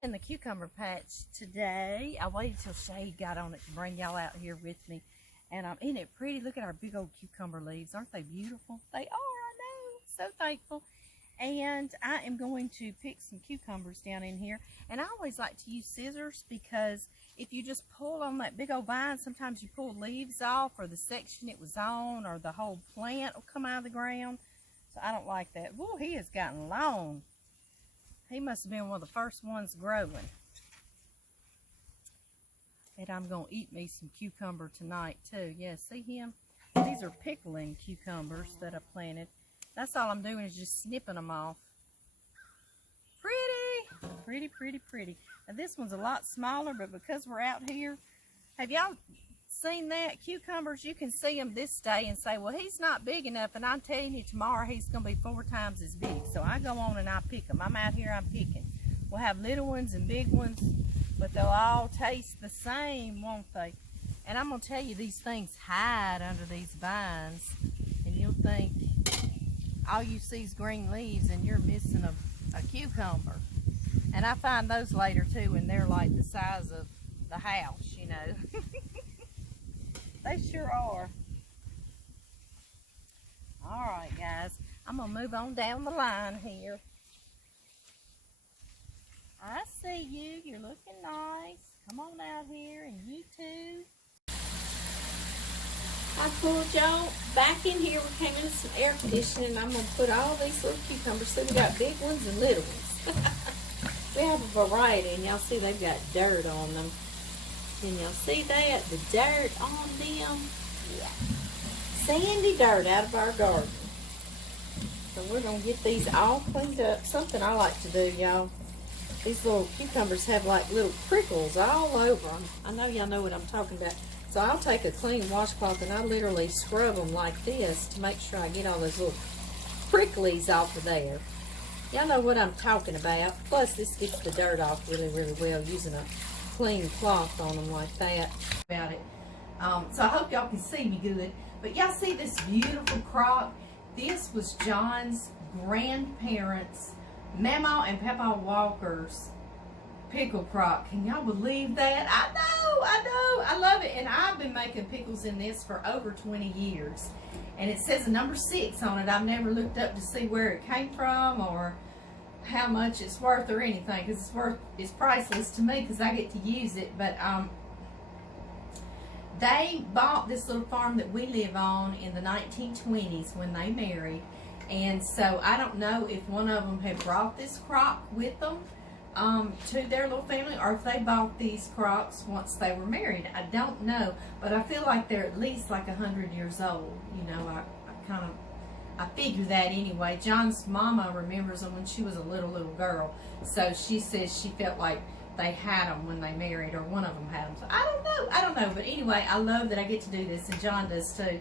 In the cucumber patch today. I waited till shade got on it to bring y'all out here with me. And isn't it pretty? Look at our big old cucumber leaves. Aren't they beautiful? They are, I know. So thankful. And I am going to pick some cucumbers down in here. And I always like to use scissors because if you just pull on that big old vine, sometimes you pull leaves off or the section it was on or the whole plant will come out of the ground. So I don't like that. Whoa, he has gotten long. He must have been one of the first ones growing. And I'm going to eat me some cucumber tonight too. Yeah, see him? These are pickling cucumbers that I planted. That's all I'm doing is just snipping them off. Pretty! Pretty, pretty, pretty. Now this one's a lot smaller, but because we're out here, have y'all seen that? Cucumbers, you can see them this day and say, well, he's not big enough, and I'm telling you, tomorrow he's going to be 4 times as big. So I go on and I pick them. I'm out here, I'm picking. We'll have little ones and big ones, but they'll all taste the same, won't they? And I'm going to tell you, these things hide under these vines, and you'll think all you see is green leaves and you're missing a cucumber. And I find those later too, and they're like the size of the house, you know. They sure are. Alright guys, I'm going to move on down the line here. I see you, you're looking nice. Come on out here, and you too. I pulled y'all back in here. We came into some air conditioning. I'm going to put all these little cucumbers. See, we got big ones and little ones. We have a variety, and y'all see they've got dirt on them. Can y'all see that? The dirt on them? Yeah. Sandy dirt out of our garden. So we're going to get these all cleaned up. Something I like to do, y'all. These little cucumbers have like little prickles all over them. I know y'all know what I'm talking about. So I'll take a clean washcloth and I literally scrub them like this to make sure I get all those little pricklies off of there. Y'all know what I'm talking about. Plus this gets the dirt off really, really well using a clean cloth on them like that. About it. So I hope y'all can see me good. But y'all see this beautiful crock? This was John's grandparents' Mama and Papa Walker's pickle crock. Can y'all believe that? I know. I love it. And I've been making pickles in this for over 20 years. And it says a number 6 on it. I've never looked up to see where it came from or how much it's worth or anything, because it's priceless to me because I get to use it. But they bought this little farm that we live on in the 1920s when they married. And so I don't know if one of them had brought this crock with them to their little family, or if they bought these crocks once they were married. I don't know, but I feel like they're at least like 100 years old. You know, I figure that anyway. John's mama remembers them when she was a little girl, so she says she felt like they had them when they married, or one of them had them. So I don't know, but anyway, I love that I get to do this, and John does too.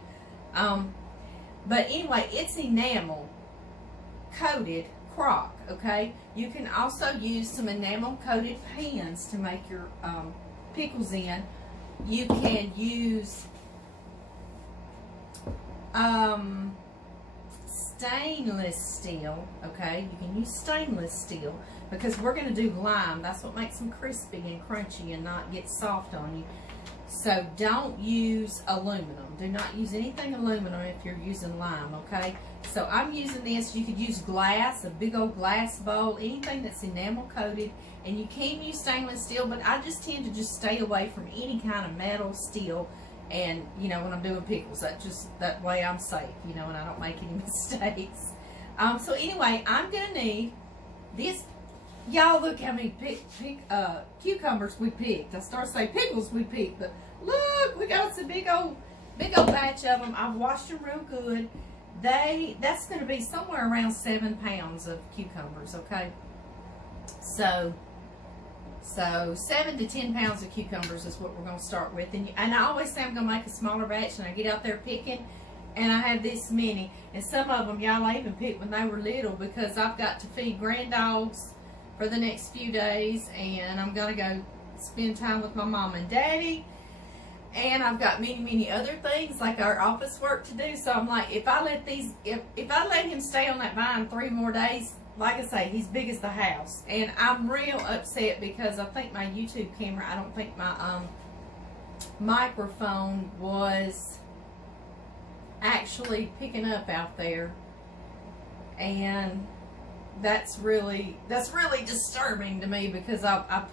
But anyway, it's enamel coated crock, okay? You can also use some enamel coated pans to make your pickles in. You can use stainless steel, okay? You can use stainless steel because we're going to do lime. That's what makes them crispy and crunchy and not get soft on you. So don't use aluminum. Do not use anything aluminum if you're using lime, okay? So I'm using this. You could use glass, a big old glass bowl, anything that's enamel coated. And you can use stainless steel, but I just tend to just stay away from any kind of metal, steel, and, you know, when I'm doing pickles. That way I'm safe, you know, and I don't make any mistakes. So anyway, I'm going to need this. Y'all look how many cucumbers we picked. I started saying pickles we picked, but look, we got some big old batch of them. I've washed them real good. That's going to be somewhere around 7 pounds of cucumbers, okay? So 7 to 10 pounds of cucumbers is what we're going to start with. And I always say I'm going to make a smaller batch, and I get out there picking, and I have this many. And some of them, y'all, I even picked when they were little because I've got to feed grand dogs for the next few days, and I'm going to go spend time with my mom and daddy. And I've got many other things like our office work to do. So I'm like, if I let him stay on that vine 3 more days, like I say, he's big as the house. And I'm real upset because I think my YouTube camera, I don't think my microphone was actually picking up out there. And that's really disturbing to me, because I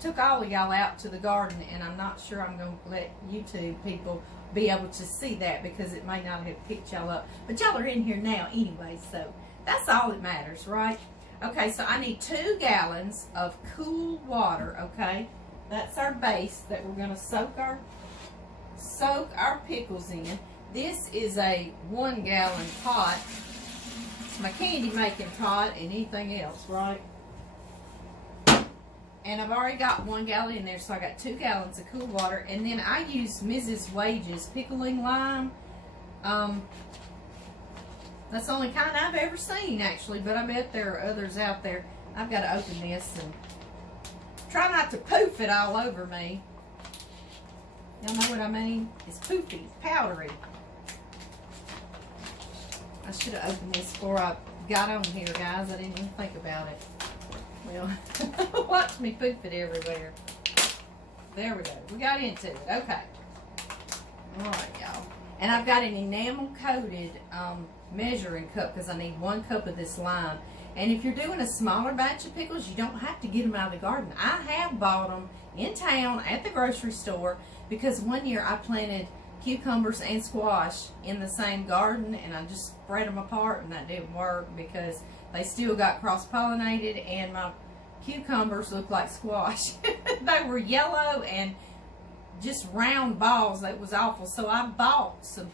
took all of y'all out to the garden, and I'm not sure I'm going to let YouTube people be able to see that, because it may not have picked y'all up. But y'all are in here now anyway, so that's all that matters, right? Okay, so I need 2 gallons of cool water, okay? That's our base that we're going to soak our pickles in. This is a 1 gallon pot. It's my candy making pot and anything else, right? And I've already got 1 gallon in there, so I got 2 gallons of cool water. And then I use Mrs. Wage's Pickling Lime. That's the only kind I've ever seen, actually, but I bet there are others out there. I've got to open this and try not to poof it all over me. Y'all know what I mean? It's poofy, it's powdery. I should have opened this before I got on here, guys. I didn't even think about it. Well, watch me poof it everywhere. There we go. We got into it. Okay. All right, y'all. And I've got an enamel-coated measuring cup, because I need 1 cup of this lime. And if you're doing a smaller batch of pickles, you don't have to get them out of the garden. I have bought them in town at the grocery store, because one year I planted cucumbers and squash in the same garden, and I just spread them apart, and that didn't work because they still got cross-pollinated, and my cucumbers looked like squash. They were yellow and just round balls. That was awful. So I bought some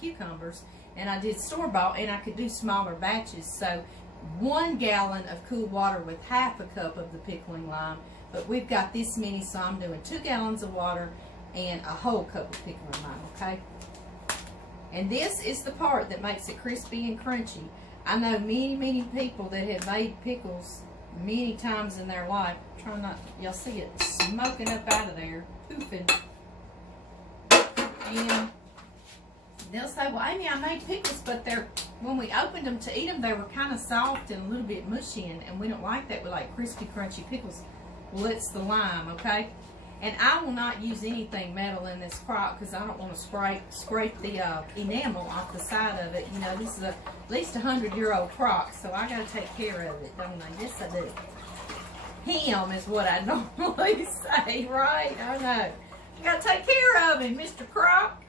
cucumbers, and I did store-bought, and I could do smaller batches. So 1 gallon of cool water with half a cup of the pickling lime. But we've got this many, so I'm doing 2 gallons of water and a whole cup of pickling lime, okay? And this is the part that makes it crispy and crunchy. I know many people that have made pickles many times in their life. Try not, y'all see it smoking up out of there, poofing. And they'll say, well, Amy, I made pickles, but when we opened them to eat them, they were kind of soft and a little bit mushy, and we don't like that. We like crispy, crunchy pickles. Well, it's the lime, okay? And I will not use anything metal in this crock, because I don't want to scrape the enamel off the side of it. You know, this is at least 100-year-old crock, so I got to take care of it, don't I? Yes, I do. Him is what I normally say, right? I know. You got to take care of him, Mr. Crock.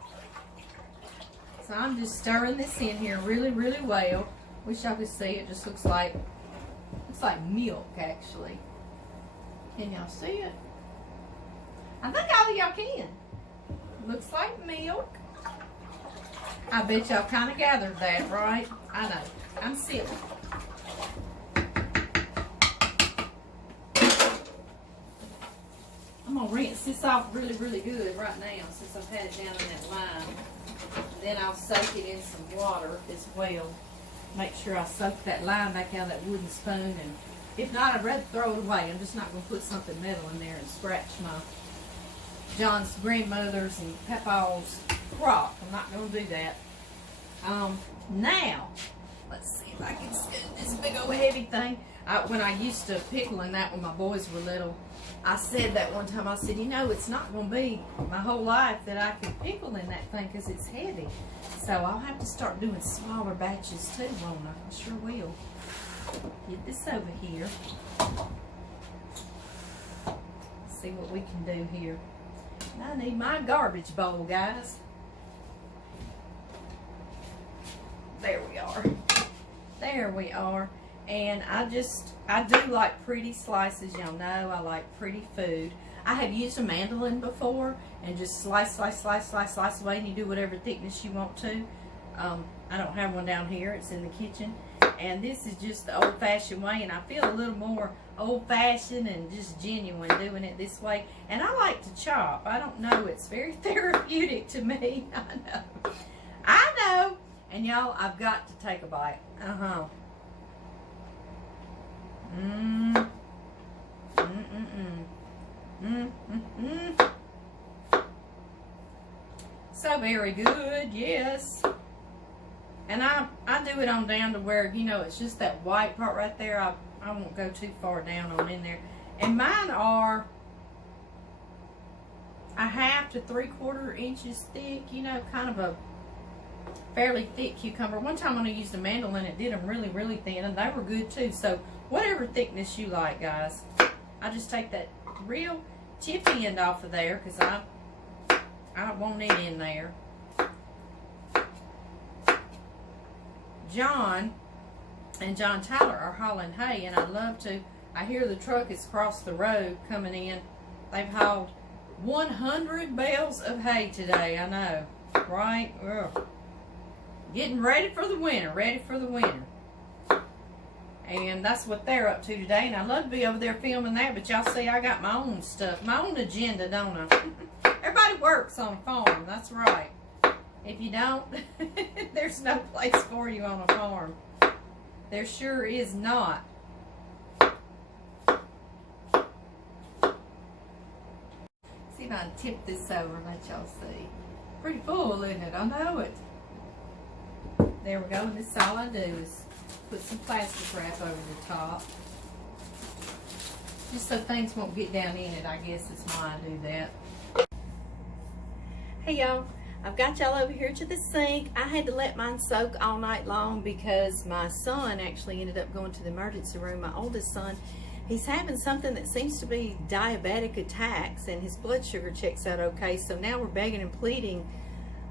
So I'm just stirring this in here really well. Wish y'all could see it. Just looks like milk, actually. Can y'all see it? I think all of y'all can. Looks like milk. I bet y'all kind of gathered that, right? I know. I'm silly. I'm going to rinse this off really good right now, since I've had it down in that lime. Then I'll soak it in some water as well. Make sure I soak that lime back out of that wooden spoon. And if not, I'd rather throw it away. I'm just not going to put something metal in there and scratch my John's grandmother's and Papa's crock. I'm not going to do that. Now, let's see if I can scoop this big old heavy thing. When I used to pickle in that when my boys were little, I said that one time. I said, you know, it's not going to be my whole life that I can pickle in that thing, because it's heavy. So I'll have to start doing smaller batches too, won't I? I sure will. Get this over here. See what we can do here. I need my garbage bowl, guys. There we are. There we are. And I do like pretty slices. Y'all know I like pretty food. I have used a mandolin before and just slice away, and you do whatever thickness you want to. I don't have one down here. It's in the kitchen. And this is just the old-fashioned way, and I feel a little more old-fashioned and just genuine doing it this way. And I like to chop. I don't know. It's very therapeutic to me. I know. And y'all, I've got to take a bite. So very good, yes. And I do it on down to where, you know, it's just that white part right there. I won't go too far down on in there. And mine are 1/2 to 3/4 inches thick, you know, kind of a fairly thick cucumber. One time when I used a mandolin, it did them really, really thin, and they were good too. So whatever thickness you like, guys. I just take that real chippy end off of there because I don't want it in there. John and John Tyler are hauling hay, and I'd love to. I hear the truck is across the road coming in. They've hauled 100 bales of hay today. I know, right? Ugh. Getting ready for the winter, ready for the winter. And that's what they're up to today. And I'd love to be over there filming that, but y'all see I got my own stuff, my own agenda, don't I? Everybody works on a farm, that's right. If you don't, there's no place for you on a farm. There sure is not. See if I can tip this over and let y'all see. Pretty full, isn't it? I know it. There we go. And this is all I do is put some plastic wrap over the top. Just so things won't get down in it, I guess is why I do that. Hey y'all. I've got y'all over here to the sink. I had to let mine soak all night long because my son actually ended up going to the emergency room. My oldest son, he's having something that seems to be diabetic attacks, and his blood sugar checks out okay. So now we're begging and pleading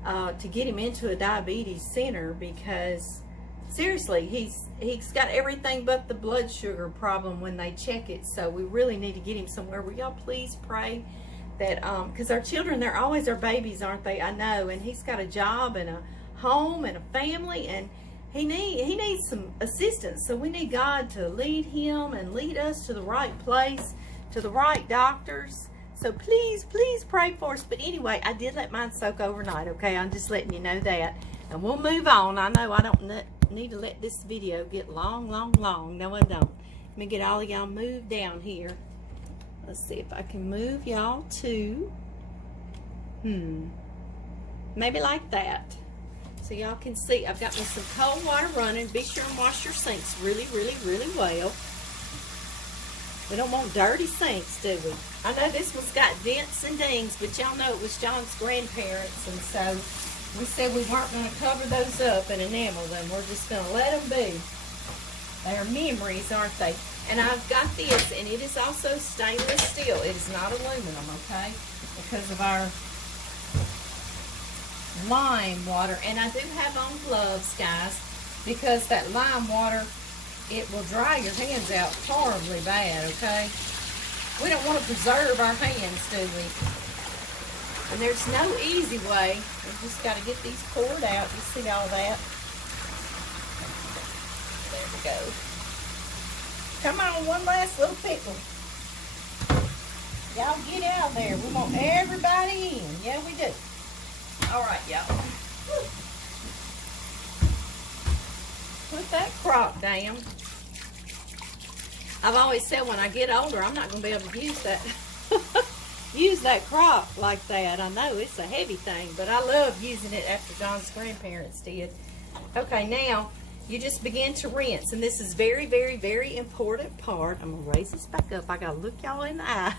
to get him into a diabetes center because seriously, he's got everything but the blood sugar problem when they check it. So we really need to get him somewhere. Will y'all please pray that because our children, they're always our babies, aren't they? I know. And he's got a job and a home and a family, and he needs some assistance. So we need God to lead him and lead us to the right place, to the right doctors. So please pray for us. But anyway, I did let mine soak overnight, okay? I'm just letting you know that, and we'll move on. I know I don't need to let this video get long. No, I don't. Let me get all of y'all moved down here. Let's see if I can move y'all to, maybe like that. So y'all can see I've got me some cold water running. Be sure and wash your sinks really well. We don't want dirty sinks, do we? I know this one's got dents and dings, but y'all know it was John's grandparents, and so we said we weren't going to cover those up and enamel them. We're just going to let them be. They are memories, aren't they? And I've got this, and it is also stainless steel. It is not aluminum, okay? Because of our lime water. And I do have on gloves, guys, because that lime water, it will dry your hands out horribly bad, okay? We don't want to preserve our hands, do we? And there's no easy way. We just got to get these poured out. You see all that? There we go. Come on, one last little pickle. Y'all get out there. We want everybody in. Yeah, we do. All right, y'all. Put that crock down. I've always said when I get older, I'm not going to be able to use that crock like that. I know it's a heavy thing, but I love using it after John's grandparents did. Okay, now you just begin to rinse, and this is very important part. I'm gonna raise this back up. I gotta look y'all in the eye.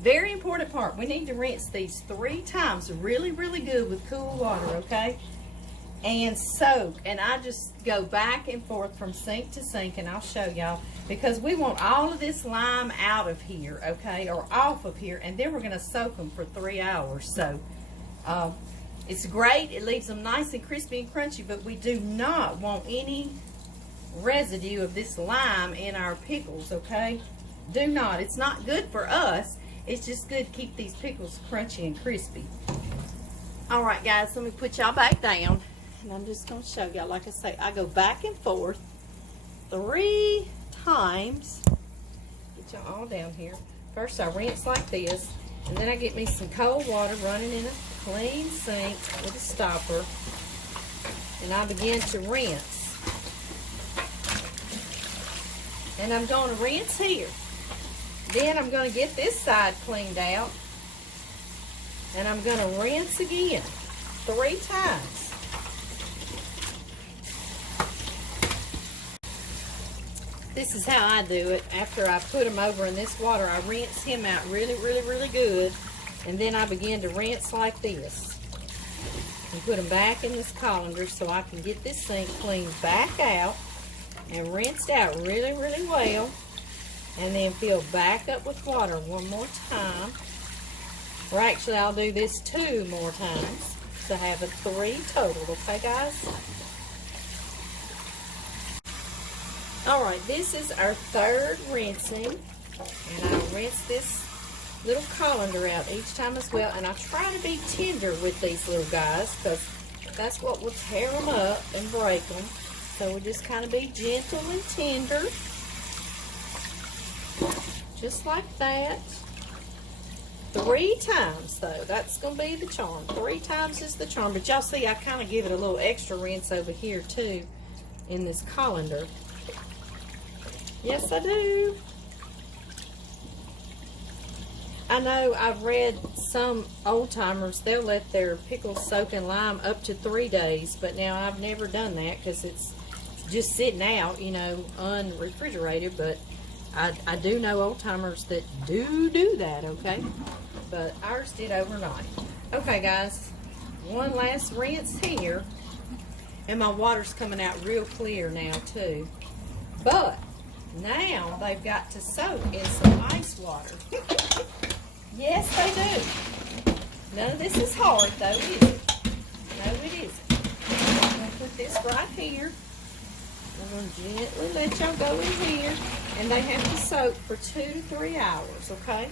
Very important part. We need to rinse these 3 times really good with cool water, okay? And soak. And I just go back and forth from sink to sink, and I'll show y'all, because we want all of this lime out of here, okay, or off of here, and then we're gonna soak them for 3 hours. So it's great. It leaves them nice and crispy and crunchy, but we do not want any residue of this lime in our pickles, okay? Do not. It's not good for us. It's just good to keep these pickles crunchy and crispy. All right, guys, let me put y'all back down, and I'm just going to show y'all. Like I say, I go back and forth 3 times. Get y'all all down here. First, I rinse like this, and then I get me some cold water running in a clean sink with a stopper, and I begin to rinse. And I'm going to rinse here. Then I'm going to get this side cleaned out, and I'm going to rinse again 3 times. this is how I do it. After I put them over in this water, I rinse him out really, really, really good. And then I begin to rinse like this. And put them back in this colander so I can get this thing cleaned back out and rinsed out really, really well. And then fill back up with water one more time. Or actually, I'll do this 2 more times to have a 3 total. Okay, guys? Alright, this is our 3rd rinsing. And I'll rinse this little colander out each time as well. And I try to be tender with these little guys because that's what will tear them up and break them. So we'll just kind of be gentle and tender. Just like that. 3 times though. That's going to be the charm. 3 times is the charm. But y'all see I kind of give it a little extra rinse over here too in this colander. Yes, I do. I know I've read some old timers, they'll let their pickles soak in lime up to 3 days, but now I've never done that because it's just sitting out, you know, unrefrigerated, but I do know old timers that do that, okay? But ours did overnight. Okay, guys, one last rinse here, and my water's coming out real clear now too. But now they've got to soak in some ice water. Yes, they do. None of this is hard, though, is it? No, it isn't. I'm going to put this right here. I'm going to gently let y'all go in here. And they have to soak for 2 to 3 hours, okay?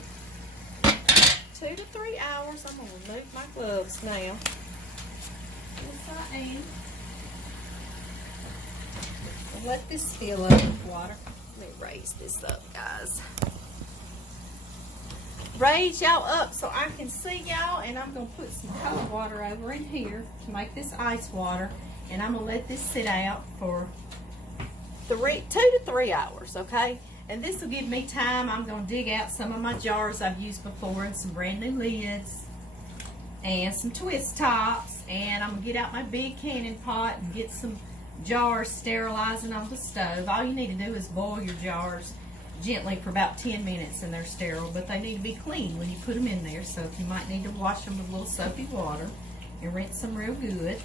2 to 3 hours. I'm going to remove my gloves now. Yes, I am. And let this fill up with water. Let me raise this up, guys. Raise y'all up so I can see y'all, and I'm going to put some cold water over in here to make this ice water, and I'm going to let this sit out for 2 to 3 hours, okay? And this will give me time. I'm going to dig out some of my jars I've used before and some brand new lids and some twist tops, and I'm going to get out my big canning pot and get some jars sterilizing on the stove. All you need to do is boil your jars gently for about 10 minutes and they're sterile, but they need to be clean when you put them in there, so you might need to wash them with a little soapy water and rinse them real good.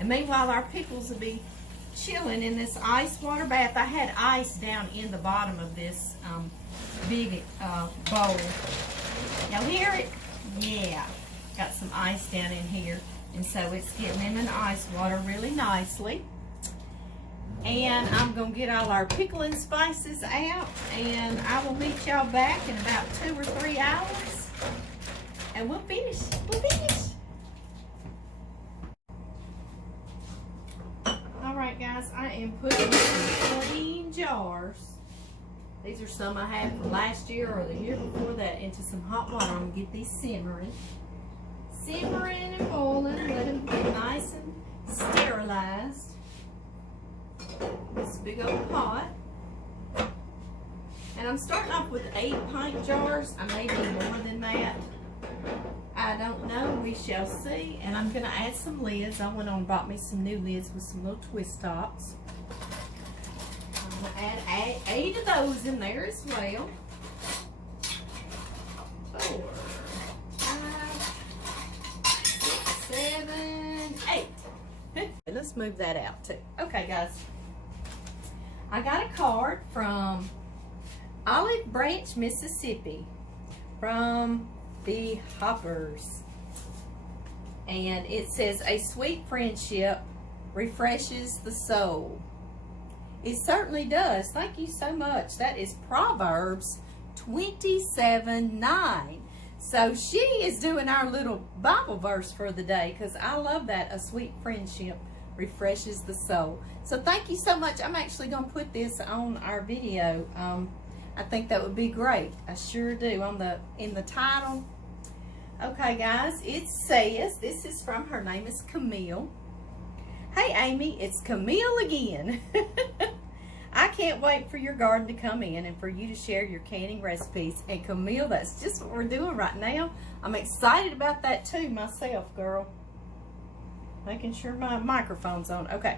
And meanwhile, our pickles will be chilling in this ice water bath. I had ice down in the bottom of this big bowl. Y'all hear it? Yeah, got some ice down in here, and so it's getting in the ice water really nicely. And I'm going to get all our pickling spices out, and I will meet y'all back in about 2 or 3 hours, and we'll finish. Alright guys, I am putting some clean jars. These are some I had from last year or the year before that into some hot water. I'm going to get these simmering. Simmering and boiling, let them get nice and sterilized. This big old pot. And I'm starting off with 8 pint jars. I may need more than that. I don't know. We shall see. And I'm going to add some lids. I went on and bought me some new lids with some little twist tops. I'm going to add 8 of those in there as well. 4, 5, 6, 7, 8. Let's move that out too. Okay, guys. I got a card from Olive Branch, Mississippi, from the Hoppers. And it says, a sweet friendship refreshes the soul. It certainly does. Thank you so much. That is Proverbs 27:9. So she is doing our little Bible verse for the day, because I love that. A sweet friendship refreshes the soul. So thank you so much. I'm actually going to put this on our video. I think that would be great. I sure do. In the title. Okay, guys. It says, this is from, her name is Camille. Hey, Amy, it's Camille again. I can't wait for your garden to come in and for you to share your canning recipes. And Camille, that's just what we're doing right now. I'm excited about that too myself, girl. Making sure my microphone's on. Okay.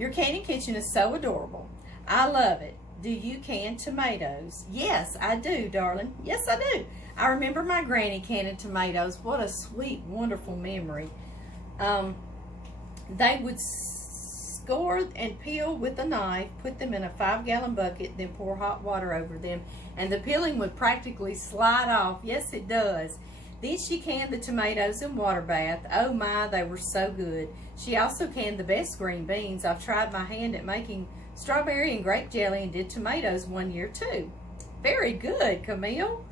Your canning kitchen is so adorable. I love it. Do you can tomatoes? Yes, I do, darling. Yes, I do. I remember my granny canning tomatoes. What a sweet, wonderful memory. They would score and peel with a knife, put them in a 5-gallon bucket, then pour hot water over them, and the peeling would practically slide off. Yes, it does. Then she canned the tomatoes in water bath. Oh my, they were so good. She also canned the best green beans. I've tried my hand at making strawberry and grape jelly and did tomatoes one year too. Very good, Camille.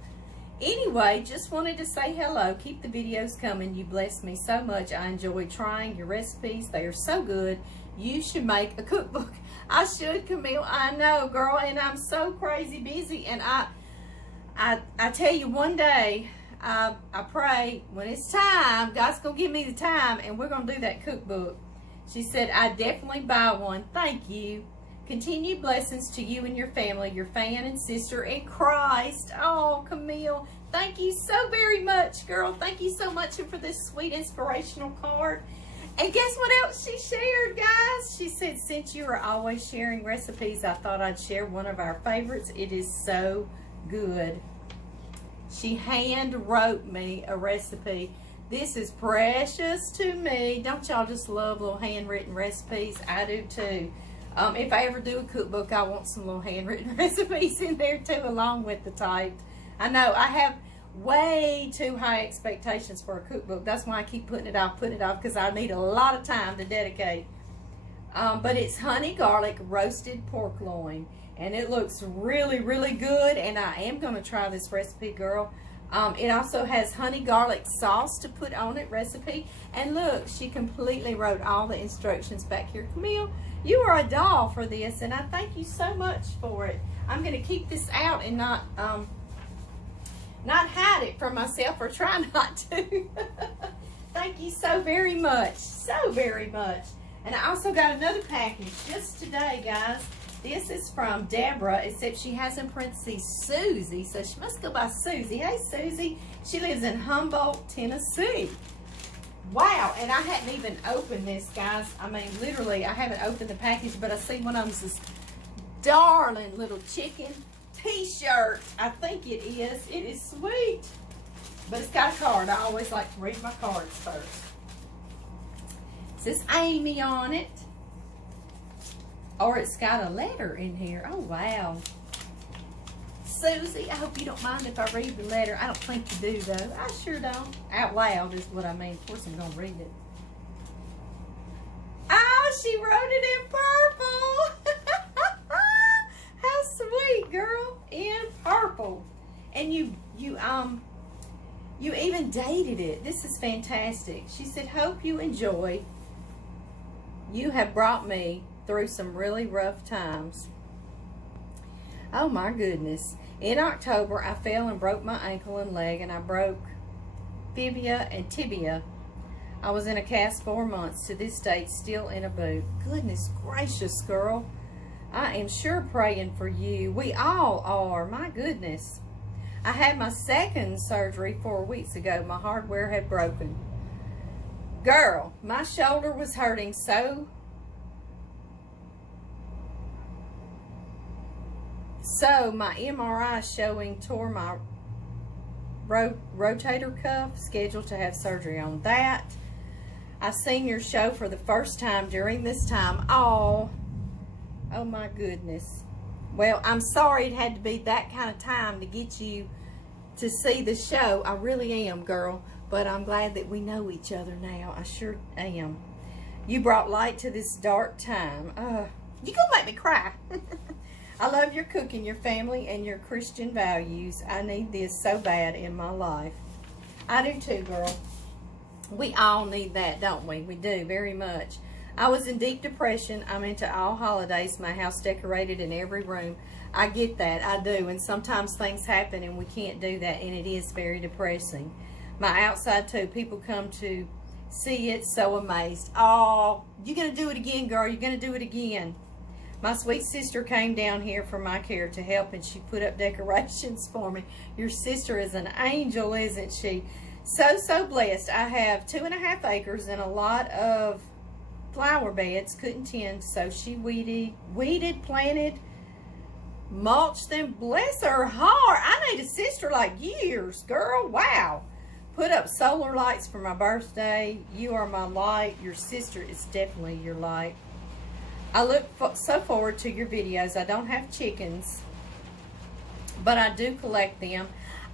Anyway, just wanted to say hello. Keep the videos coming. You bless me so much. I enjoy trying your recipes. They are so good. You should make a cookbook. I should, Camille. I know, girl, and I'm so crazy busy. And I tell you, one day, I pray when it's time, God's going to give me the time, and we're going to do that cookbook. She said, I definitely buy one. Thank you. Continued blessings to you and your family, your fan and sister in Christ. Oh, Camille, thank you so very much, girl. Thank you so much for this sweet inspirational card. And guess what else she shared, guys? She said, since you are always sharing recipes, I thought I'd share one of our favorites. It is so good. She hand wrote me a recipe. This is precious to me. Don't y'all just love little handwritten recipes? I do too. If I ever do a cookbook, I want some little handwritten recipes in there too, along with the typed. I know I have way too high expectations for a cookbook. That's why I keep putting it off, because I need a lot of time to dedicate. But it's honey garlic roasted pork loin, and it looks really, really good, and I am going to try this recipe, girl. It also has honey garlic sauce to put on it recipe, and look, she completely wrote all the instructions back here. Camille, you are a doll for this, and I thank you so much for it. I'm going to keep this out and not hide it from myself, or try not to. Thank you so very much, so very much. And I also got another package just today, guys. This is from Deborah, except she has in parentheses Susie, so she must go by Susie. Hey, Susie. She lives in Humboldt, Tennessee. Wow, and I hadn't even opened this, guys. I mean, literally, I haven't opened the package, but I see one of them's this darling little chicken t-shirt. I think it is. It is sweet. But it's got a card. I always like to read my cards first. It says Amy on it. Or it's got a letter in here. Oh, wow. Susie, I hope you don't mind if I read the letter. I don't think you do, though. I sure don't. Out loud is what I mean. Of course, I'm going to read it. Oh, she wrote it in purple. How sweet, girl. In purple. And you even dated it. This is fantastic. She said, hope you enjoy. You have brought me through some really rough times. Oh my goodness. In October, I fell and broke my ankle and leg, and I broke fibia and tibia. I was in a cast 4 months. To this date, still in a boot. Goodness gracious, girl. I am sure praying for you. We all are. My goodness. I had my second surgery 4 weeks ago. My hardware had broken. Girl, my shoulder was hurting so my MRI showing tore my rotator cuff, scheduled to have surgery on that. I've seen your show for the first time during this time. Oh my goodness. Well, I'm sorry it had to be that kind of time to get you to see the show. I really am, girl. But I'm glad that we know each other now. I sure am. You brought light to this dark time. You gonna make me cry. I love your cooking, your family, and your Christian values. I need this so bad in my life. I do too, girl. We all need that, don't we? We do, very much. I was in deep depression. I'm into all holidays. My house decorated in every room. I get that. I do. And sometimes things happen and we can't do that. And it is very depressing. My outside too. People come to see it, so amazed. Oh, you're going to do it again, girl. You're going to do it again. My sweet sister came down here for my care to help, and she put up decorations for me. Your sister is an angel, isn't she? So blessed. I have 2.5 acres and a lot of flower beds. Couldn't tend, so she weeded, planted, Mulch them. Bless her heart. I need a sister like yours, girl. Wow. Put up solar lights for my birthday. You are my light. Your sister is definitely your light. I look so forward to your videos. I don't have chickens, but I do collect them.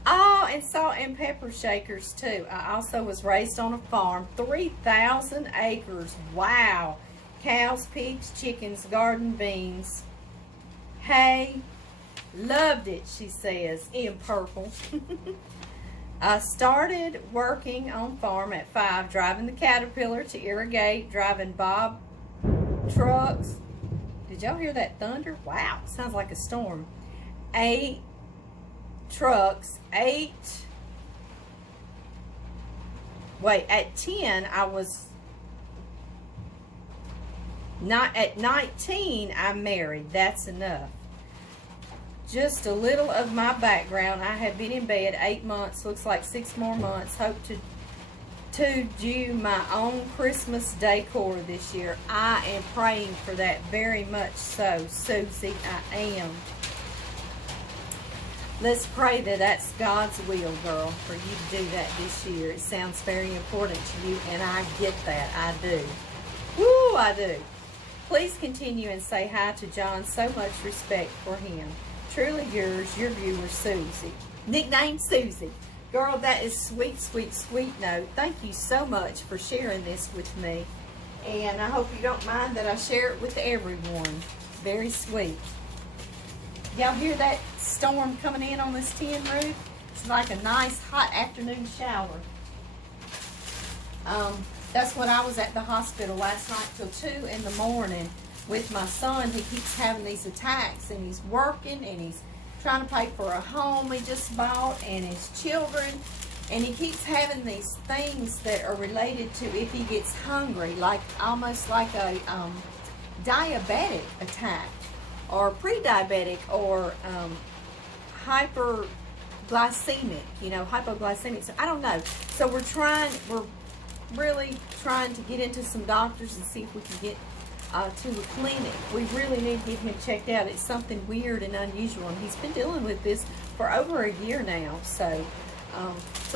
Oh, and salt and pepper shakers too. I also was raised on a farm. 3,000 acres. Wow. Cows, pigs, chickens, garden beans. Hay. Loved it, she says, in purple. I started working on farm at 5, driving the Caterpillar to irrigate, driving Bob trucks. Did y'all hear that thunder? Wow, sounds like a storm. 8 trucks, 8. Wait, at 10, I was not, at 19, I'm married. That's enough. Just a little of my background. I have been in bed 8 months, looks like 6 more months. Hope to do my own Christmas decor this year. I am praying for that very much so, Susie. I am. Let's pray that that's God's will, girl, for you to do that this year. It sounds very important to you, and I get that. I do. Woo, I do. Please continue and say hi to John. So much respect for him. Truly yours, your viewer, Susie. Nickname Susie. Girl, that is sweet, sweet, sweet note. Thank you so much for sharing this with me. And I hope you don't mind that I share it with everyone. Very sweet. Y'all hear that storm coming in on this tin roof? It's like a nice hot afternoon shower. That's when I was at the hospital last night till 2 in the morning with my son. He keeps having these attacks, and he's working, and he's trying to pay for a home he just bought, and his children, and he keeps having these things that are related to if he gets hungry, like almost like a diabetic attack, or pre-diabetic, or hyperglycemic, you know, hypoglycemic. So I don't know. So we're really trying to get into some doctors and see if we can get to the clinic. We really need to get him checked out. It's something weird and unusual, and he's been dealing with this for over a year now. So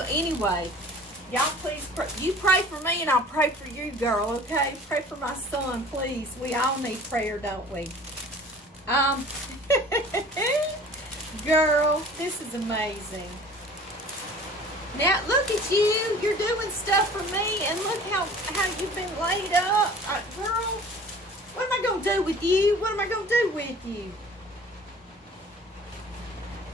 anyway, y'all please pray. You pray for me, and I'll pray for you, girl. Okay, pray for my son, please. We all need prayer, don't we? Girl, this is amazing. Now look at you. You're doing stuff for me, and look how you've been laid up, girl. What am I going to do with you? What am I going to do with you?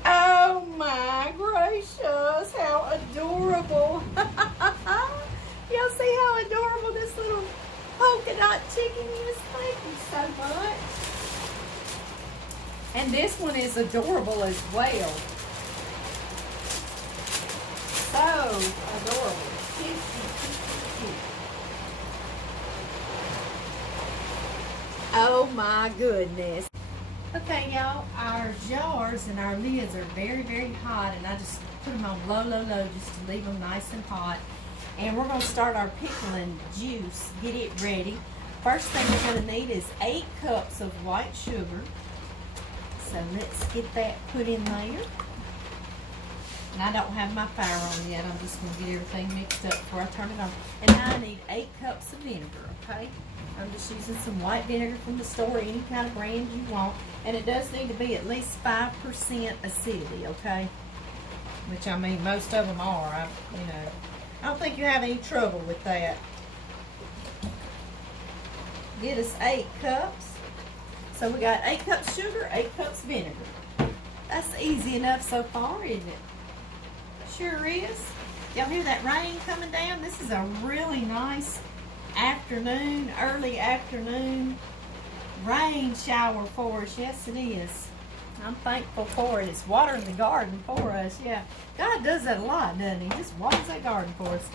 Oh my gracious, how adorable. Y'all see how adorable this little polka dot chicken is? Thank you so much. And this one is adorable as well. So adorable. Cute, cute, cute, cute. Oh my goodness. Okay, y'all, our jars and our lids are very, very hot, and I just put them on low, low, low just to leave them nice and hot. And we're going to start our pickling juice. Get it ready. First thing we're going to need is 8 cups of white sugar. So let's get that put in there. And I don't have my fire on yet. I'm just going to get everything mixed up before I turn it on. And now I need 8 cups of vinegar, okay? I'm just using some white vinegar from the store, any kind of brand you want. And it does need to be at least 5% acidity, okay? Which, I mean, most of them are. I don't think you have any trouble with that. Get us 8 cups. So we got 8 cups sugar, 8 cups vinegar. That's easy enough so far, isn't it? Sure is. Y'all hear that rain coming down? This is a really nice afternoon, early afternoon rain shower for us. Yes, it is. I'm thankful for it. It's watering the garden for us. Yeah, God does that a lot, doesn't he? He just waters that garden for us.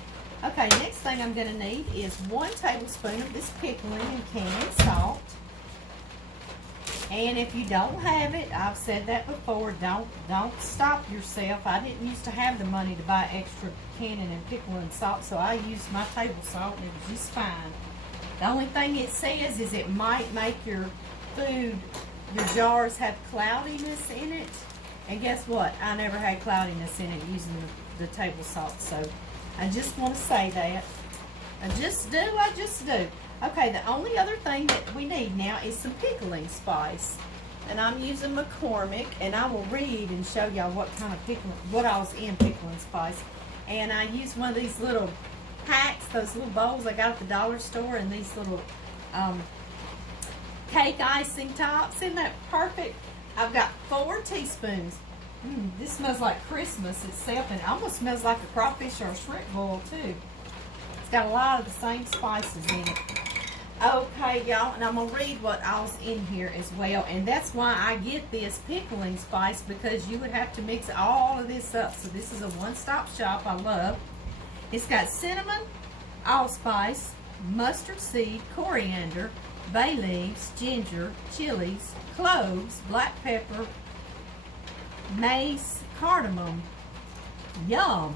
Okay, next thing I'm going to need is 1 tablespoon of this pickling and canned salt. And if you don't have it, I've said that before, don't stop yourself. I didn't used to have the money to buy extra canning and pickling salt, so I used my table salt, and it was just fine. The only thing it says is it might make your food your jars have cloudiness in it. And guess what? I never had cloudiness in it using the table salt. So I just want to say that. I just do. Okay, the only other thing that we need now is some pickling spice. And I'm using McCormick, and I will read and show y'all what kind of what I was in pickling spice. And I used one of these little packs, those little bowls I got at the dollar store, and these little cake icing tops. Isn't that perfect? I've got 4 teaspoons. This smells like Christmas itself, and it almost smells like a crawfish or a shrimp boil too. It's got a lot of the same spices in it. Okay, y'all, and I'm going to read what all's in here as well. And that's why I get this pickling spice, because you would have to mix all of this up. So this is a one-stop shop I love. It's got cinnamon, allspice, mustard seed, coriander, bay leaves, ginger, chilies, cloves, black pepper, mace, cardamom. Yum.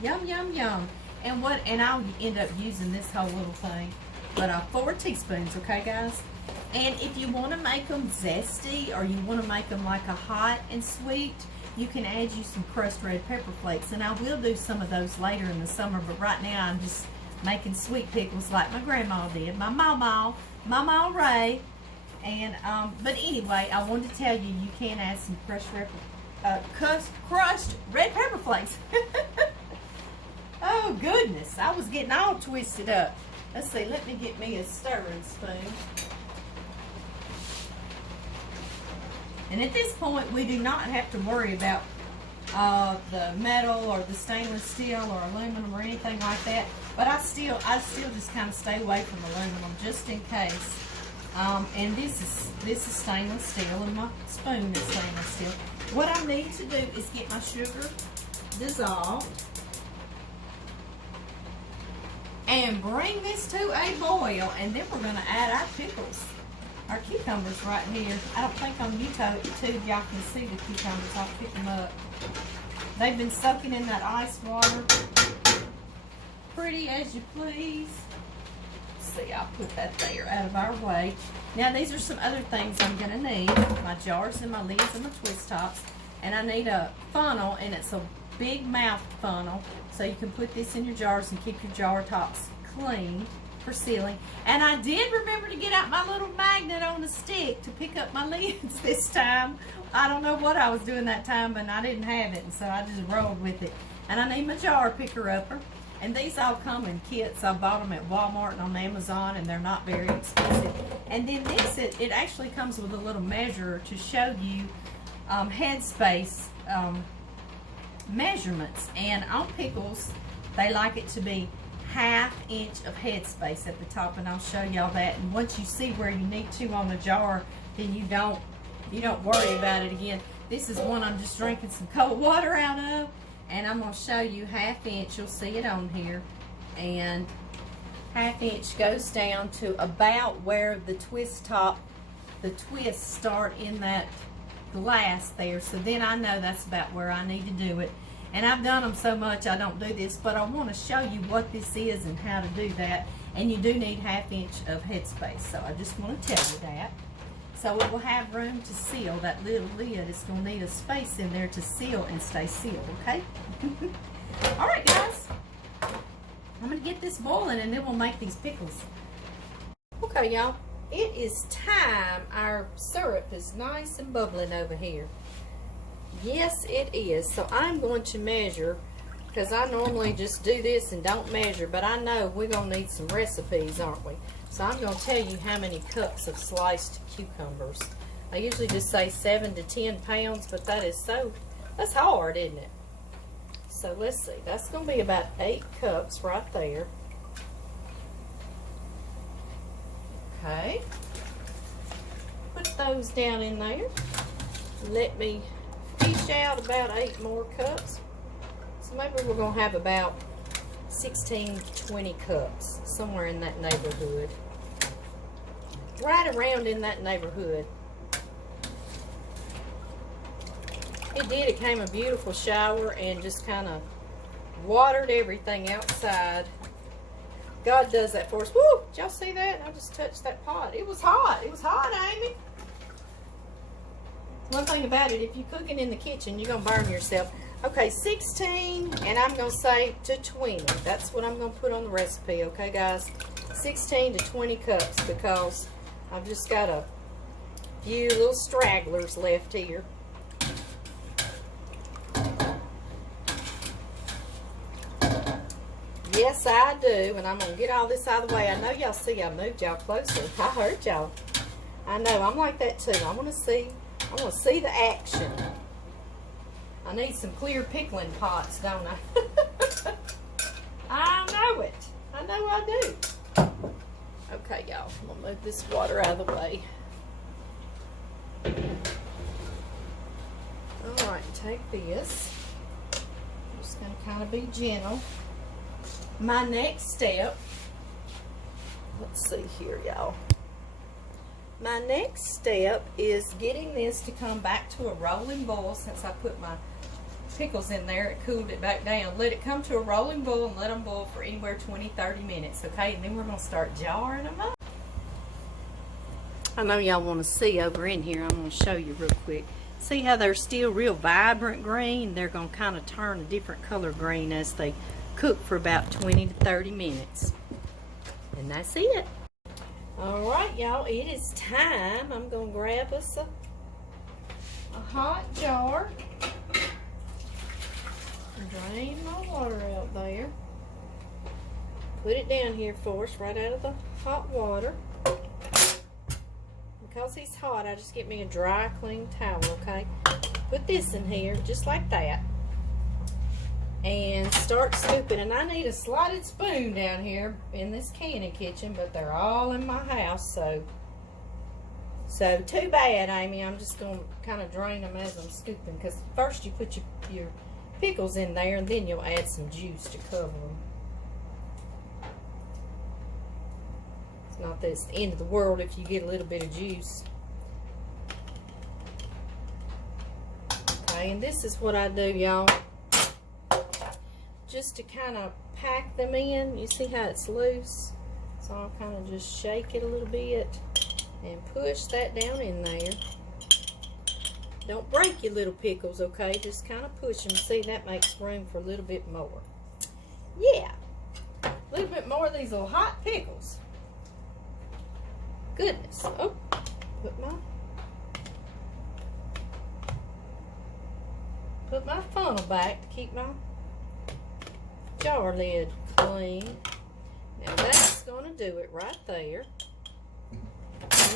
Yum, yum, yum. And I'll end up using this whole little thing. But 4 teaspoons, okay, guys? And if you want to make them zesty, or you want to make them like a hot and sweet, you can add you some crushed red pepper flakes. And I will do some of those later in the summer, but right now I'm just making sweet pickles like my grandma did, my Mama Ray. And but anyway, I wanted to tell you, you can add some crushed red pepper flakes. Oh goodness, I was getting all twisted up. Let's see, let me get me a stirring spoon. And at this point, we do not have to worry about the metal or the stainless steel or aluminum or anything like that. But I still just kind of stay away from aluminum just in case. And this is stainless steel, and my spoon is stainless steel. What I need to do is get my sugar dissolved and bring this to a boil, and then we're going to add our pickles, our cucumbers right here. I don't think on YouTube y'all can see the cucumbers. I'll pick them up. They've been soaking in that ice water. Pretty as you please. See, I'll put that there out of our way. Now these are some other things I'm going to need. My jars and my lids and my twist tops. And I need a funnel, and it's a big mouth funnel, so you can put this in your jars and keep your jar tops clean for sealing. And I did remember to get out my little magnet on the stick to pick up my lids this time. I don't know what I was doing that time, but I didn't have it, and so I just rolled with it. And I need my jar picker-upper. And these all come in kits. I bought them at Walmart and on Amazon, and they're not very expensive. And then this, it actually comes with a little measure to show you headspace measurements. And on pickles, they like it to be 1/2 inch of headspace at the top, and I'll show y'all that. And once you see where you need to on the jar, then you don't worry about it again. This is one I'm just drinking some cold water out of. And I'm going to show you 1/2 inch. You'll see it on here. And 1/2 inch goes down to about where the twists start in that glass there. So then I know that's about where I need to do it. And I've done them so much I don't do this, but I want to show you what this is and how to do that. And you do need 1/2 inch of headspace. So I just want to tell you that. So it will have room to seal. That little lid is going to need a space in there to seal and stay sealed, okay? All right, guys. I'm going to get this boiling, and then we'll make these pickles. Okay, y'all. It is time. Our syrup is nice and bubbling over here. Yes, it is. So I'm going to measure, because I normally just do this and don't measure, but I know we're going to need some recipes, aren't we? So I'm going to tell you how many cups of sliced cucumbers. I usually just say 7 to 10 pounds, but that's hard, isn't it? So let's see. That's going to be about 8 cups right there. Okay. Put those down in there. Let me fish out about 8 more cups. So maybe we're going to have about 16 to 20 cups, somewhere in that neighborhood. Right around in that neighborhood. It came a beautiful shower and just kind of watered everything outside. God does that for us. Woo! Did y'all see that? I just touched that pot. It was hot. It was hot, Amy. One thing about it, if you're cooking in the kitchen, you're going to burn yourself. Okay, 16, and I'm going to say to 20. That's what I'm going to put on the recipe, okay, guys? 16 to 20 cups, because I've just got a few little stragglers left here. Yes, I do, and I'm going to get all this out of the way. I know y'all see I moved y'all closer. I heard y'all. I know, I'm like that too. I want to see the action. I need some clear pickling pots, don't I? I know it. I know I do. Okay, y'all, I'm going to move this water out of the way. Alright, take this. I'm just going to kind of be gentle. My next step, let's see here, y'all. My next step is getting this to come back to a rolling boil. Since I put my pickles in there, it cooled it back down. Let it come to a rolling boil and let them boil for anywhere 20-30 minutes, okay? And then we're going to start jarring them up. I know y'all want to see over in here. I'm going to show you real quick. See how they're still real vibrant green? They're going to kind of turn a different color green as they cook for about 20 to 30 minutes. And that's it. Alright, y'all, it is time. I'm going to grab us a hot jar. Drain my water out there. Put it down here for us, right out of the hot water. Because he's hot, I just get me a dry, clean towel, okay? Put this in here, just like that. And start scooping. And I need a slotted spoon down here in this canning kitchen, but they're all in my house, so too bad, Amy. I'm just going to kind of drain them as I'm scooping, because first you put your pickles in there, and then you'll add some juice to cover them. It's not that it's the end of the world if you get a little bit of juice. Okay, and this is what I do, y'all. Just to kind of pack them in. You see how it's loose? So I'll kind of just shake it a little bit and push that down in there. Don't break your little pickles, okay? Just kind of push them. See, that makes room for a little bit more. Yeah. A little bit more of these little hot pickles. Goodness. Oh, put my funnel back to keep my jar lid clean. Now that's going to do it right there.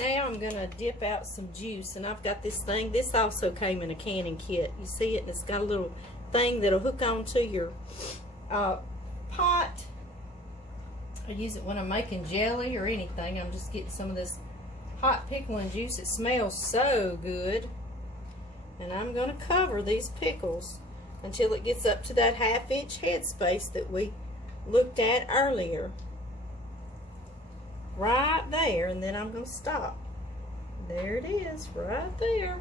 Now I'm going to dip out some juice, and I've got this thing. This also came in a canning kit. You see it? And it's got a little thing that'll hook onto your pot. I use it when I'm making jelly or anything. I'm just getting some of this hot pickling juice. It smells so good. And I'm going to cover these pickles until it gets up to that 1/2 inch headspace that we looked at earlier. Right there, and then I'm going to stop. There it is, right there.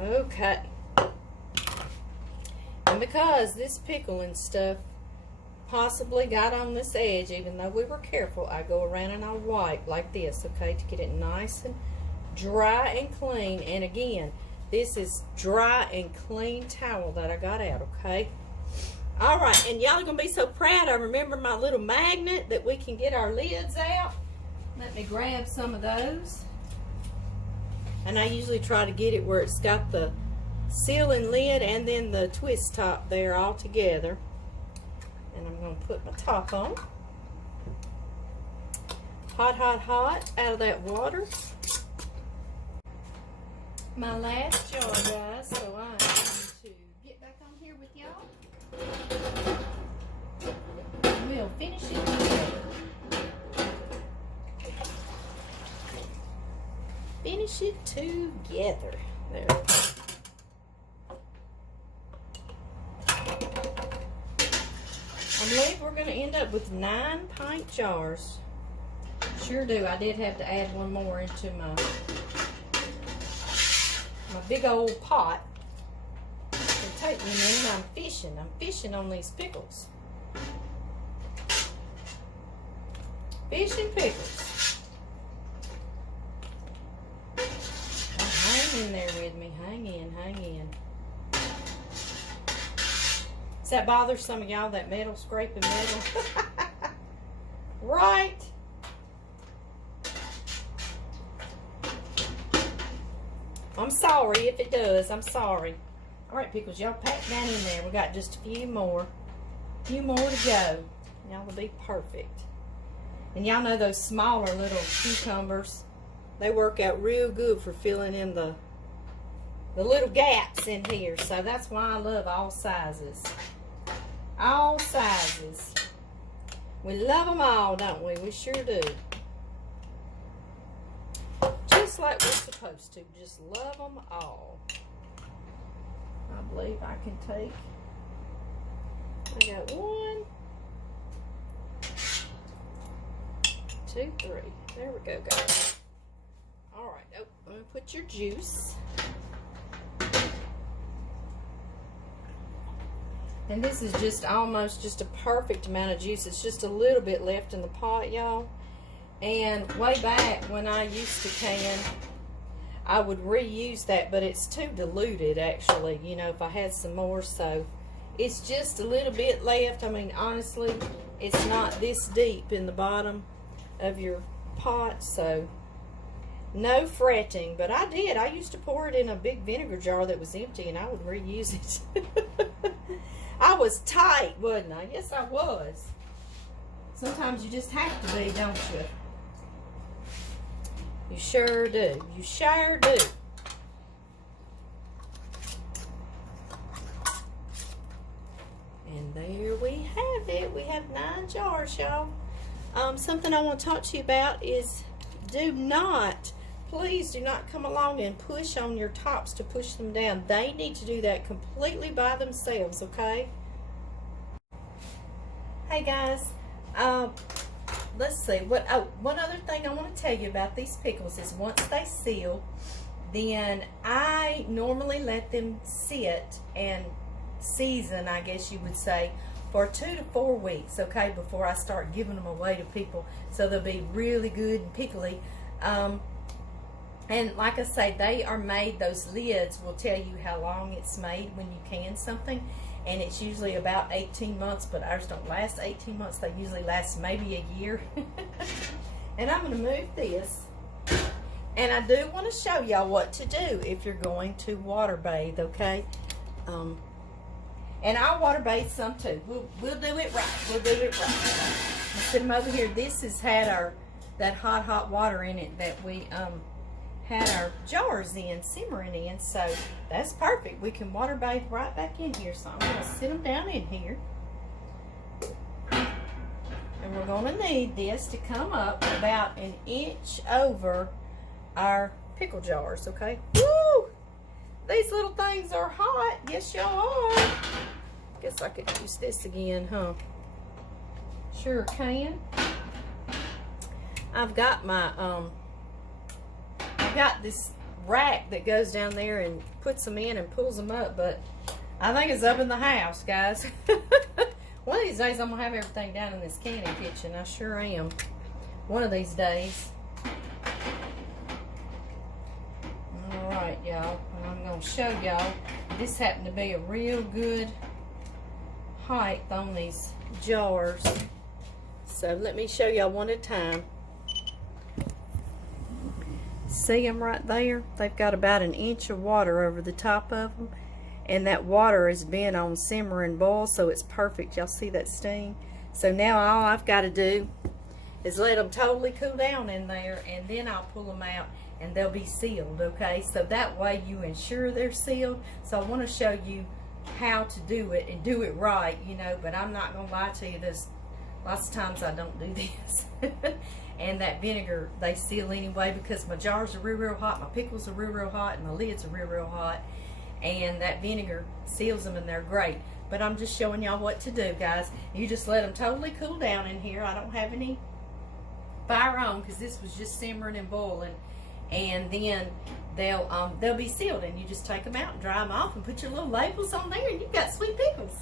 Okay. And because this pickling stuff possibly got on this edge, even though we were careful, I go around and I wipe like this, okay, to get it nice and dry and clean. And again, this is dry and clean towel that I got out, okay? Alright, and y'all are going to be so proud. I remember my little magnet that we can get our lids out. Let me grab some of those. And I usually try to get it where it's got the sealing lid and then the twist top there all together. And I'm going to put my top on. Hot, hot, hot out of that water. My last jar, guys, so I'm going to get back on here with y'all. We'll finish it together. Finish it together. There. I believe we're going to end up with 9 pint jars. Sure do. I did have to add one more into my big old pot. It'll take me a minute. I'm fishing on these pickles. Fish and pickles. Hang in there with me. Hang in, hang in. Does that bother some of y'all, that metal, scraping metal? Right? I'm sorry if it does. I'm sorry. All right, Pickles, y'all pack down in there. We got just a few more. To go. Y'all will be perfect. And y'all know those smaller little cucumbers, they work out real good for filling in the little gaps in here. So that's why I love all sizes. All sizes. We love them all, don't we? We sure do. Just like we're supposed to. Just love them all. I believe I can take. I got 1, 2, 3. There we go, guys. All right. Oh, I'm going to put your juice. And this is just almost just a perfect amount of juice. It's just a little bit left in the pot, y'all. And way back when I used to can, I would reuse that, but it's too diluted, actually, you know, if I had some more. So it's just a little bit left. I mean, honestly, it's not this deep in the bottom of your pot, so no fretting. But I did. I used to pour it in a big vinegar jar that was empty, and I would reuse it. I was tight, wasn't I? Yes, I was. Sometimes you just have to be, don't you? You sure do. You sure do. And there we have it. We have 9 jars, y'all. Something I want to talk to you about is please do not come along and push on your tops to push them down. They need to do that completely by themselves, okay? Hey guys, let's see. One other thing I want to tell you about these pickles is once they seal, then I normally let them sit and season, I guess you would say, for 2 to 4 weeks, okay, before I start giving them away to people. So they'll be really good and pickly. And like I say, they are made, those lids will tell you how long it's made when you can something. And it's usually about 18 months, but ours don't last 18 months. They usually last maybe a year. And I'm going to move this. And I do want to show y'all what to do if you're going to water bathe, okay? And I'll water bathe some too. We'll do it right. We'll do it right. I'll sit them over here. This has had that hot water in it that we had our jars in, simmering in. So that's perfect. We can water bathe right back in here. So I'm going to sit them down in here. And we're going to need this to come up about 1 inch over our pickle jars, okay? Woo! These little things are hot. Yes, y'all are. Guess I could use this again, huh? Sure can. I've got my, I've got this rack that goes down there and puts them in and pulls them up, but I think it's up in the house, guys. One of these days I'm going to have everything down in this candy kitchen. I sure am. One of these days. Alright, y'all. I'm going to show y'all. This happened to be a real good height on these jars. So let me show y'all one at a time. See them right there? They've got about 1 inch of water over the top of them. And that water has been on simmer and boil, so it's perfect. Y'all see that steam? So now all I've got to do is let them totally cool down in there, and then I'll pull them out and they'll be sealed, okay? So that way you ensure they're sealed. So I want to show you how to do it and do it right, you know, but I'm not going to lie to you. There's lots of times I don't do this. And that vinegar, they seal anyway, because my jars are real hot, my pickles are real hot, and my lids are real hot. And that vinegar seals them, and they're great. But I'm just showing y'all what to do, guys. You just let them totally cool down in here. I don't have any fire on because this was just simmering and boiling. And then they'll be sealed, and you just take them out and dry them off and put your little labels on there, and you've got sweet pickles.